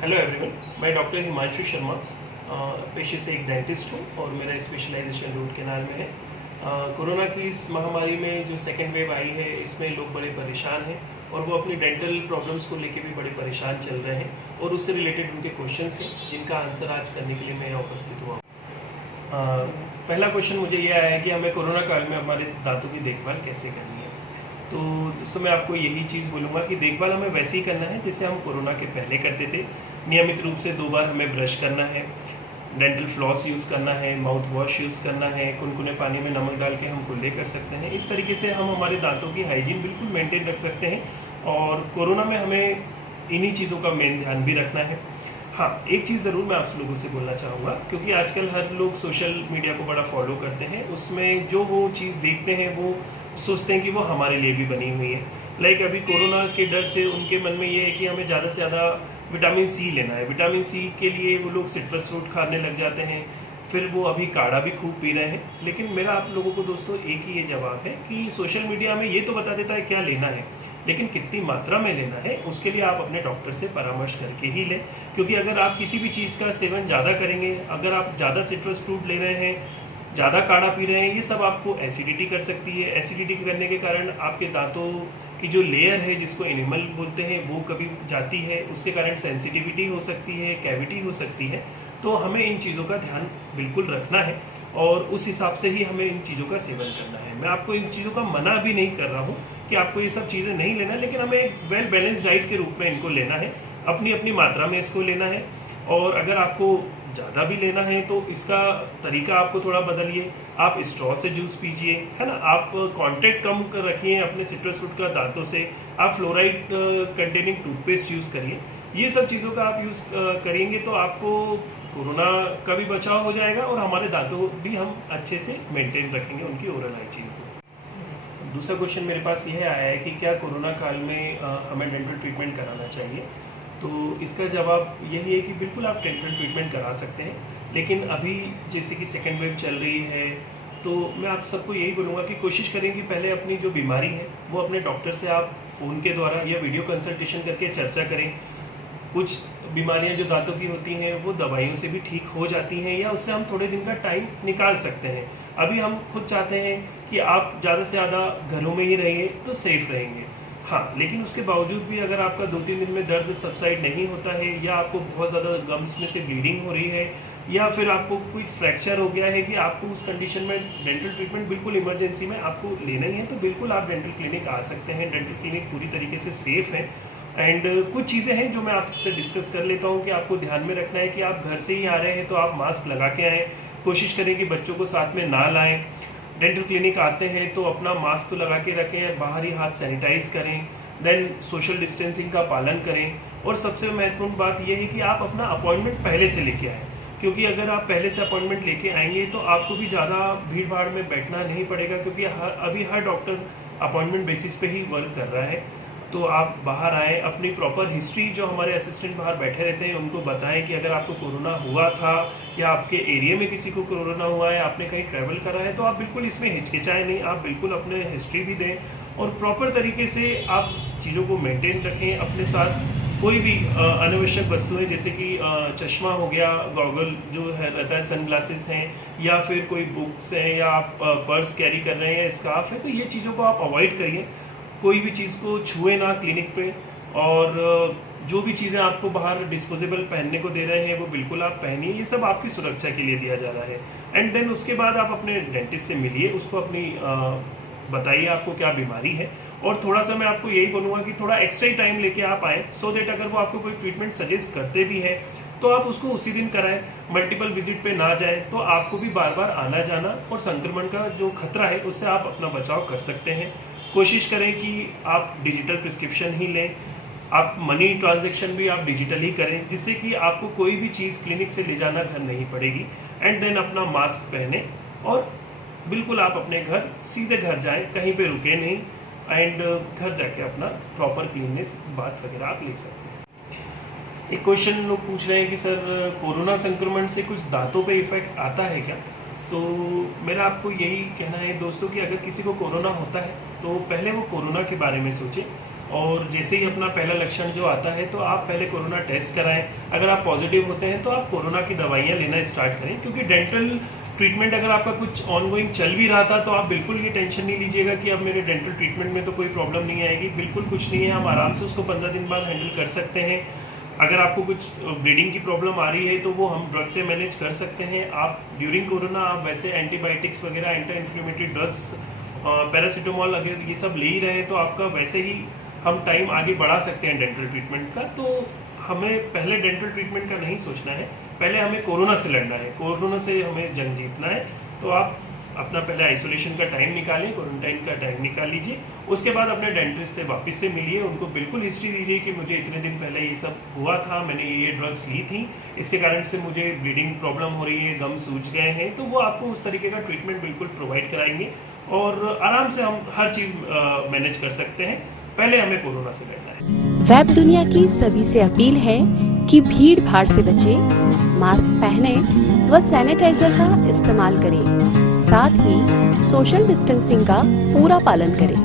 Hello everyone, मैं doctor Himanshu Sharma पेशे से एक डेंटिस्ट हूँ और मेरा स्पेशलाइजेशन रूट कैनाल में है। कोरोना की इस महामारी में जो सेकेंड वेव आई है, इसमें लोग बड़े परेशान हैं और वो अपनी डेंटल प्रॉब्लम्स को लेके भी बड़े परेशान चल रहे हैं और उससे रिलेटेड उनके क्वेश्चंस हैं जिनका आंसर आज करने के लिए मैं यहाँ उपस्थित हुआ हूँ। पहला क्वेश्चन मुझे ये आया है कि हमें कोरोना काल में हमारे दांतों की देखभाल कैसे करनी है। तो दोस्तों, मैं आपको यही चीज़ बोलूँगा कि देखभाल हमें वैसे ही करना है जैसे हम कोरोना के पहले करते थे। नियमित रूप से 2 बार हमें ब्रश करना है, डेंटल फ्लॉस यूज़ करना है, माउथ वॉश यूज़ करना है, कुनकुने पानी में नमक डाल के हम कुल्ले कर सकते हैं। इस तरीके से हम हमारे दांतों की हाइजीन बिल्कुल मेंटेन रख सकते हैं और कोरोना में हमें इन्हीं चीज़ों का मेन ध्यान भी रखना है। हाँ, एक चीज़ ज़रूर मैं आप लोगों से बोलना चाहूँगा, क्योंकि आजकल हर लोग सोशल मीडिया को बड़ा फॉलो करते हैं। उसमें जो वो चीज़ देखते हैं वो सोचते हैं कि वो हमारे लिए भी बनी हुई है। लाइक अभी कोरोना के डर से उनके मन में ये है कि हमें ज़्यादा से ज़्यादा विटामिन सी लेना है। विटामिन सी के लिए वो लोग सिट्रस फ्रूट खाने लग जाते हैं, फिर वो अभी काढ़ा भी खूब पी रहे हैं। लेकिन मेरा आप लोगों को दोस्तों एक ही ये जवाब है कि सोशल मीडिया में ये तो बता देता है क्या लेना है, लेकिन कितनी मात्रा में लेना है उसके लिए आप अपने डॉक्टर से परामर्श करके ही लें। क्योंकि अगर आप किसी भी चीज़ का सेवन ज़्यादा करेंगे, अगर आप ज़्यादा सिट्रस फ्रूट ले रहे हैं, ज़्यादा काढ़ा पी रहे हैं, ये सब आपको एसिडिटी कर सकती है। एसिडिटी करने के कारण आपके दांतों की जो लेयर है, जिसको एनिमल बोलते हैं, वो कभी जाती है, उसके कारण सेंसिटिविटी हो सकती है, कैविटी हो सकती है। तो हमें इन चीज़ों का ध्यान बिल्कुल रखना है और उस हिसाब से ही हमें इन चीज़ों का सेवन करना है। मैं आपको इन चीज़ों का मना भी नहीं कर रहा हूँ कि आपको ये सब चीज़ें नहीं लेना, लेकिन हमें एक वेल बैलेंस डाइट के रूप में इनको लेना है, अपनी अपनी मात्रा में इसको लेना है। और अगर आपको ज़्यादा भी लेना है तो इसका तरीका आपको थोड़ा बदलिए। आप स्ट्रॉ से जूस पीजिए, है ना। आप कांटेक्ट कम कर रखिए अपने सिट्रस फ्रूट का दांतों से। आप फ्लोराइड कंटेनिंग टूथपेस्ट यूज़ करिए। ये सब चीज़ों का आप यूज़ करेंगे तो आपको कोरोना का भी बचाव हो जाएगा और हमारे दांतों भी हम अच्छे से मेंटेन रखेंगे उनकी ओरल हाइजीन को। दूसरा क्वेश्चन मेरे पास यह आया है कि क्या कोरोना काल में हमें डेंटल ट्रीटमेंट कराना चाहिए। तो इसका जवाब यही है कि बिल्कुल आप डेंटल ट्रीटमेंट करा सकते हैं, लेकिन अभी जैसे कि सेकेंड वेव चल रही है तो मैं आप सबको यही बोलूँगा कि कोशिश करें कि पहले अपनी जो बीमारी है वो अपने डॉक्टर से आप फ़ोन के द्वारा या वीडियो कंसल्टेशन करके चर्चा करें। कुछ बीमारियां जो दांतों की होती हैं वो दवाइयों से भी ठीक हो जाती हैं या उससे हम थोड़े दिन का टाइम निकाल सकते हैं। अभी हम खुद चाहते हैं कि आप ज़्यादा से ज़्यादा घरों में ही रहिए तो सेफ रहेंगे। हाँ, लेकिन उसके बावजूद भी अगर आपका 2-3 दिन में दर्द सबसाइड नहीं होता है या आपको बहुत ज़्यादा गम्स में से ब्लीडिंग हो रही है या फिर आपको कोई फ्रैक्चर हो गया है कि आपको उस कंडीशन में डेंटल ट्रीटमेंट बिल्कुल इमरजेंसी में आपको लेना ही है, तो बिल्कुल आप डेंटल क्लिनिक आ सकते हैं। डेंटल क्लिनिक पूरी तरीके से सेफ़ है। एंड कुछ चीज़ें हैं जो मैं आपसे डिस्कस कर लेता हूँ कि आपको ध्यान में रखना है कि आप घर से ही आ रहे हैं तो आप मास्क लगा के आएँ। कोशिश करें कि बच्चों को साथ में ना लाएं। डेंटल क्लिनिक आते हैं तो अपना मास्क तो लगा के रखें, बाहरी हाथ सैनिटाइज करें, देन सोशल डिस्टेंसिंग का पालन करें। और सबसे महत्वपूर्ण बात यह है कि आप अपना अपॉइंटमेंट पहले से लेके आएँ, क्योंकि अगर आप पहले से अपॉइंटमेंट लेके आएंगे तो आपको भी ज़्यादा भीड़ भाड़ में बैठना नहीं पड़ेगा, क्योंकि अभी हर डॉक्टर अपॉइंटमेंट बेसिस पे ही वर्क कर रहा है। तो आप बाहर आएँ, अपनी प्रॉपर हिस्ट्री जो हमारे असिस्टेंट बाहर बैठे रहते हैं उनको बताएं कि अगर आपको कोरोना हुआ था या आपके एरिया में किसी को कोरोना हुआ है, आपने कहीं ट्रैवल करा है, तो आप बिल्कुल इसमें हिचकिचाएं नहीं। आप बिल्कुल अपने हिस्ट्री भी दें और प्रॉपर तरीके से आप चीज़ों को मेंटेन रखें। अपने साथ कोई भी अनावश्यक वस्तुएं जैसे कि चश्मा हो गया, गॉगल जो है रहता है, सनग्लासेस हैं, या फिर कोई बुक्स हैं, या आप पर्स कैरी कर रहे हैं, स्कार्फ है, तो ये चीज़ों को आप अवॉइड करिए। कोई भी चीज़ को छुए ना क्लिनिक पे, और जो भी चीज़ें आपको बाहर डिस्पोजेबल पहनने को दे रहे हैं वो बिल्कुल आप पहनिए। ये सब आपकी सुरक्षा के लिए दिया जा रहा है। एंड देन उसके बाद आप अपने डेंटिस्ट से मिलिए, उसको अपनी बताइए आपको क्या बीमारी है। और थोड़ा सा मैं आपको यही बोलूँगा कि थोड़ा एक्स्ट्रा टाइम लेके आप आएँ, सो दैट अगर वो आपको कोई ट्रीटमेंट सजेस्ट करते भी हैं तो आप उसको उसी दिन कराएं, मल्टीपल विजिट पे ना जाएं, तो आपको भी बार बार आना जाना और संक्रमण का जो खतरा है उससे आप अपना बचाव कर सकते हैं। कोशिश करें कि आप डिजिटल प्रिस्क्रिप्शन ही लें, आप मनी ट्रांजैक्शन भी आप डिजिटल ही करें, जिससे कि आपको कोई भी चीज़ क्लिनिक से ले जाना घर नहीं पड़ेगी। एंड देन अपना मास्क पहने और बिल्कुल आप अपने घर सीधे घर जाएं, कहीं पे रुके नहीं। एंड घर जाके अपना प्रॉपर क्लीननेस बात वगैरह आप ले सकते हैं। एक क्वेश्चन लोग पूछ रहे हैं कि सर कोरोना संक्रमण से कुछ दांतों पे इफेक्ट आता है क्या। तो मेरा आपको यही कहना है दोस्तों कि अगर किसी को कोरोना होता है तो पहले वो कोरोना के बारे में सोचे और जैसे ही अपना पहला लक्षण जो आता है तो आप पहले कोरोना टेस्ट कराएं। अगर आप पॉजिटिव होते हैं तो आप कोरोना की दवाइयाँ लेना स्टार्ट करें, क्योंकि डेंटल ट्रीटमेंट अगर आपका कुछ ऑनगोइंग चल भी रहा था तो आप बिल्कुल ये टेंशन नहीं लीजिएगा कि अब मेरे डेंटल ट्रीटमेंट में तो कोई प्रॉब्लम नहीं आएगी। बिल्कुल कुछ नहीं है, हम आराम से उसको 15 दिन बाद हैंडल कर सकते हैं। अगर आपको कुछ ब्लीडिंग की प्रॉब्लम आ रही है तो वो हम ड्रग से मैनेज कर सकते हैं। आप ड्यूरिंग कोरोना आप वैसे एंटीबायोटिक्स वगैरह, एंटी इन्फ्लेमेटरी ड्रग्स, पैरासीटामोल अगर ये सब ले ही रहे हैं तो आपका वैसे ही हम टाइम आगे बढ़ा सकते हैं डेंटल ट्रीटमेंट का। तो हमें पहले डेंटल ट्रीटमेंट का नहीं सोचना है, पहले हमें कोरोना से लड़ना है, कोरोना से हमें जंग जीतना है। तो आप अपना पहले आइसोलेशन का टाइम निकालें, क्वारंटाइन का टाइम निकाल लीजिए, उसके बाद अपने डेंटिस्ट से वापस से मिलिए, उनको बिल्कुल हिस्ट्री दीजिए कि मुझे इतने दिन पहले ये सब हुआ था, मैंने ये ड्रग्स ली थी, इसके कारण से मुझे ब्लीडिंग प्रॉब्लम हो रही है, गम सूज गए हैं। तो वो आपको उस तरीके का ट्रीटमेंट बिल्कुल प्रोवाइड कराएंगे और आराम से हम हर चीज़ मैनेज कर सकते हैं। पहले हमें कोरोना से लड़ना है। वेब दुनिया की सभी से अपील है कि भीड़ भाड़ से बचें, मास्क पहने व सैनिटाइजर का इस्तेमाल करें, साथ ही सोशल डिस्टेंसिंग का पूरा पालन करें।